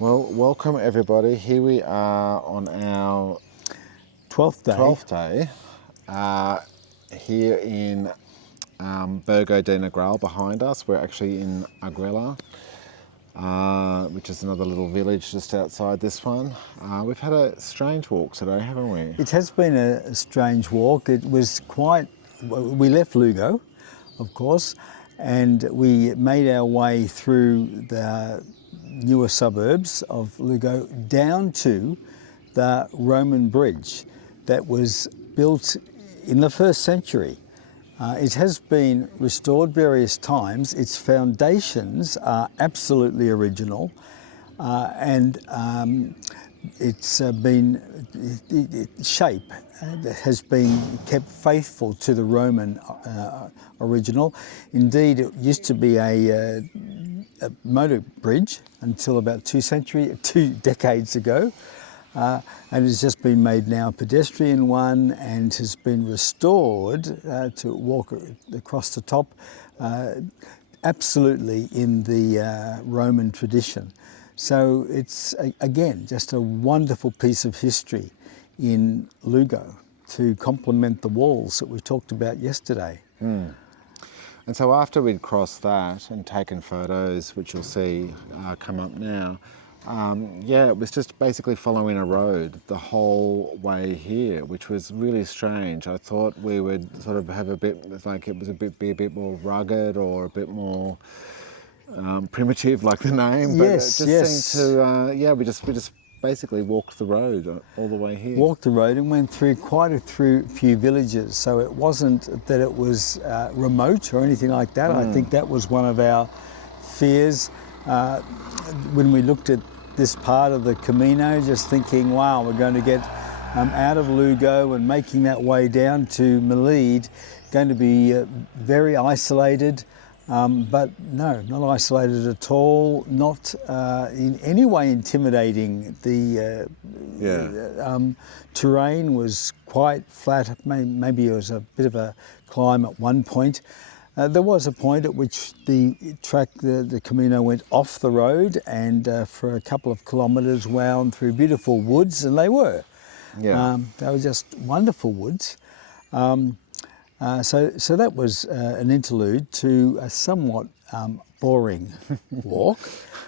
Well, welcome everybody. Here we are on our 12th day. 12th day here in Virgo de Negral behind us. We're actually in Agrela, which is another little village just outside this one. We've had a strange walk today, haven't we? It has been a strange walk. It was we left Lugo, of course, and we made our way through the newer suburbs of Lugo down to the Roman bridge that was built in the 1st century. It has been restored various times. Its foundations are absolutely original, and its shape has been kept faithful to the Roman original. Indeed, it used to be a motor bridge until about 2 decades ago. And it's just been made now a pedestrian one and has been restored to walk across the top, absolutely in the Roman tradition. So it's, again, just a wonderful piece of history in Lugo to complement the walls that we talked about yesterday. Mm. And so after we'd crossed that and taken photos, which you'll see come up now, it was just basically following a road the whole way here, which was really strange. I thought we would sort of have a bit, like it was be a bit more rugged or a bit more primitive, like the name. But Yes, it just seemed to, we just basically walked the road all the way here. Walked the road and went through quite a few villages, so it wasn't that it was remote or anything like that. I think that was one of our fears when we looked at this part of the Camino, just thinking, wow, we're going to get out of Lugo and making that way down to Melide, going to be very isolated. But no, not isolated at all, not in any way intimidating. The terrain was quite flat, maybe it was a bit of a climb at one point. There was a point at which the Camino went off the road and for a couple of kilometres wound through beautiful woods, and they were. They were just wonderful woods. So that was an interlude to a somewhat boring walk,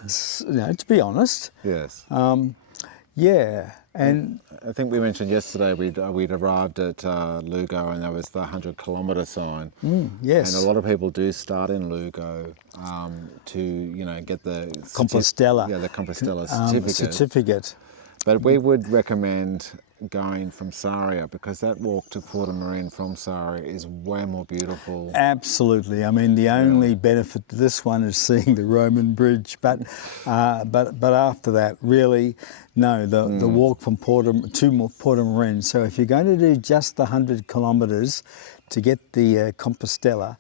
to be honest. Yes. And I think we mentioned yesterday we'd arrived at Lugo and there was the 100-kilometre sign. Yes. And a lot of people do start in Lugo to get the Compostela. the Compostela certificate. But we would recommend going from Sarria because that walk to Portamarin from Sarria is way more beautiful. Absolutely. I mean, the only benefit to this one is seeing the Roman bridge, but after that, really, no. The walk from Portamarin. So if you're going to do just the 100 kilometres to get the Compostela,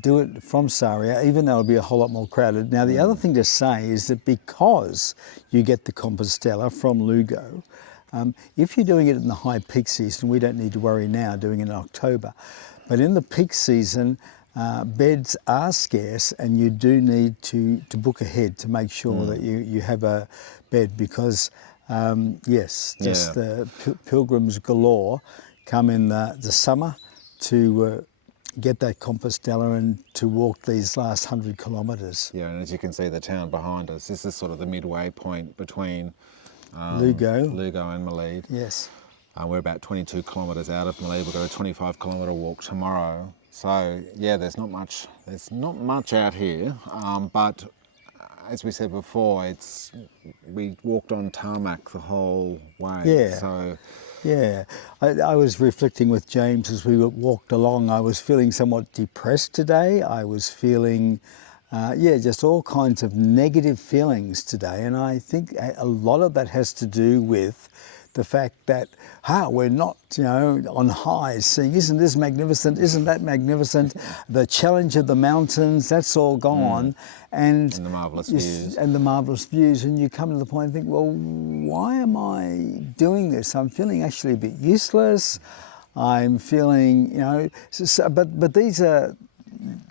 do it from Sarria, even though it'll be a whole lot more crowded. Now, the other thing to say is that because you get the Compostela from Lugo, if you're doing it in the high peak season, we don't need to worry now doing it in October. But in the peak season, beds are scarce and you do need to book ahead to make sure that you have a bed because, the pilgrims galore come in the summer to get that Compostela and to walk these last 100 kilometres. Yeah, and as you can see the town behind us, this is sort of the midway point between Lugo and Melide. Yes. We're about 22 kilometres out of Melide. We've got a 25-kilometre walk tomorrow. So there's not much out here. But as we said before, we walked on tarmac the whole way. Yeah. So. Yeah, I was reflecting with James as we walked along. I was feeling somewhat depressed today. I was feeling, just all kinds of negative feelings today. And I think a lot of that has to do with the fact that, we're not, on highs, saying, isn't this magnificent, isn't that magnificent? The challenge of the mountains, that's all gone. And the marvellous views. And the marvellous views. And you come to the point and think, well, why am I doing this? I'm feeling actually a bit useless. I'm feeling, but these are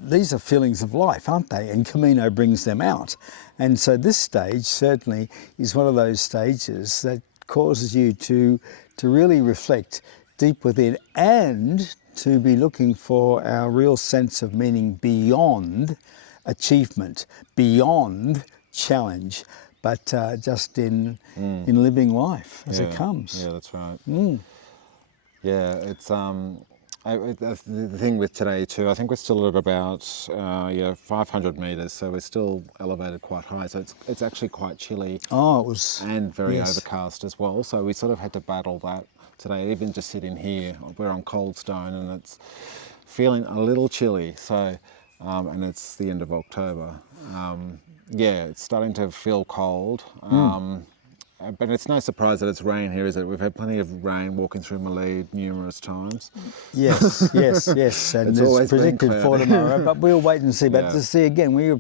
these are feelings of life, aren't they? And Camino brings them out. And so this stage certainly is one of those stages that causes you to really reflect deep within and to be looking for our real sense of meaning beyond achievement, beyond challenge, but just in living life as it comes. Yeah, that's right. Yeah, it's the thing with today too. I think we're still at about 500 meters, so we're still elevated quite high. So it's actually quite chilly. Oh, it was, and very yes. overcast as well. So we sort of had to battle that today. Even just sitting here, we're on cold stone, and it's feeling a little chilly. So, and it's the end of October. Yeah, it's starting to feel cold. But it's no surprise that it's rain here, is it? We've had plenty of rain walking through Malede numerous times. Yes, yes, yes. And it's predicted for tomorrow, but we'll wait and see. But to see again, we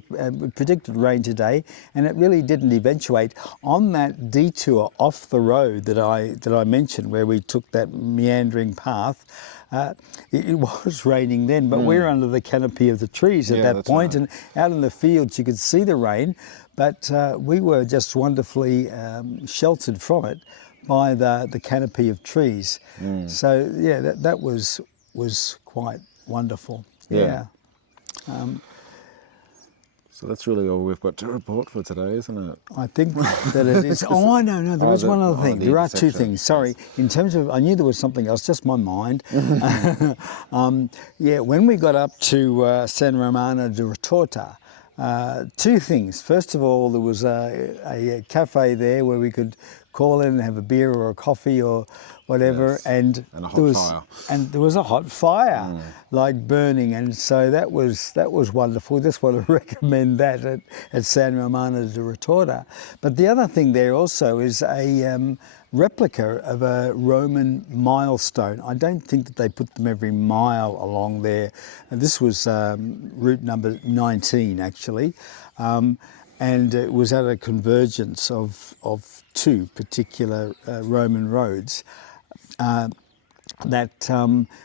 predicted rain today, and it really didn't eventuate. On that detour off the road that I mentioned, where we took that meandering path, it was raining then, but we're under the canopy of the trees at that point, and out in the fields you could see the rain, but we were just wonderfully sheltered from it by the canopy of trees. So yeah, that was quite wonderful. Yeah. So that's really all we've got to report for today, isn't it? I think that it is. Oh, no, there is one other thing. There are two things. Sorry. In terms of, I knew there was something else, just my mind. Yeah, when we got up to San Romano de Retorta, two things. First of all, there was a cafe there where we could call in and have a beer or a coffee or whatever, and a hot fire. And there was a hot fire, like burning, and so that was wonderful. Just want to recommend that at San Romano de Retorta. But the other thing there also is a replica of a Roman milestone. I don't think that they put them every mile along there. And this was route number 19 actually. And it was at a convergence of two particular Roman roads.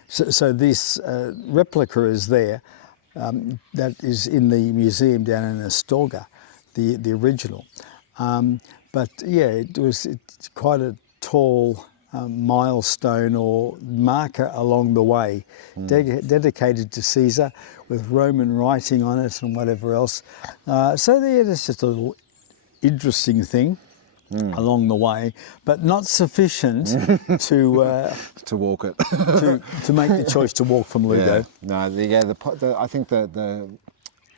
So this replica is there, that is in the museum down in Astorga, the original. But yeah, it's quite a tall milestone or marker along the way, dedicated to Caesar, with Roman writing on it and whatever else. So there's just a little interesting thing along the way, but not sufficient to walk it. to make the choice to walk from Lugo. Yeah. No, I think the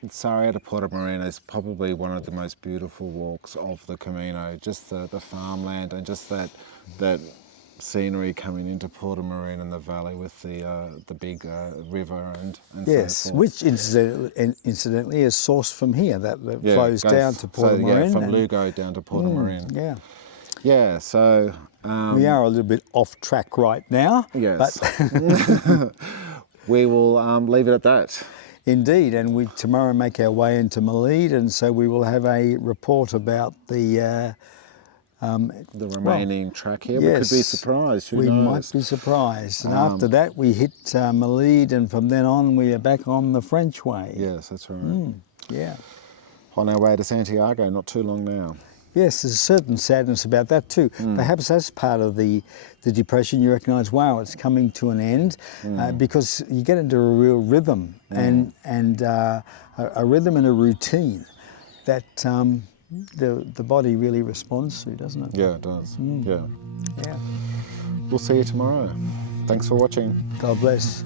Sarria de Portamarina is probably one of the most beautiful walks of the Camino. Just the farmland and just that scenery coming into Portamarina in the valley with the big river and yes, so forth. Which incidentally is sourced from here, that flows down to Portamarina. From Lugo down to Portamarina. Yeah. So we are a little bit off track right now. Yes. But we will leave it at that. Indeed, and we tomorrow make our way into Malede, and so we will have a report about the remaining track here. Yes, we could be surprised. Who knows? We might be surprised. And after that, we hit Malede, and from then on, we are back on the French way. Yes, that's right. Yeah. On our way to Santiago, not too long now. Yes, there's a certain sadness about that too. Perhaps that's part of the depression. You recognise, wow, it's coming to an end, because you get into a real rhythm and a rhythm and a routine that the body really responds to, doesn't it? Yeah, it does. Yeah. Yeah. We'll see you tomorrow. Thanks for watching. God bless.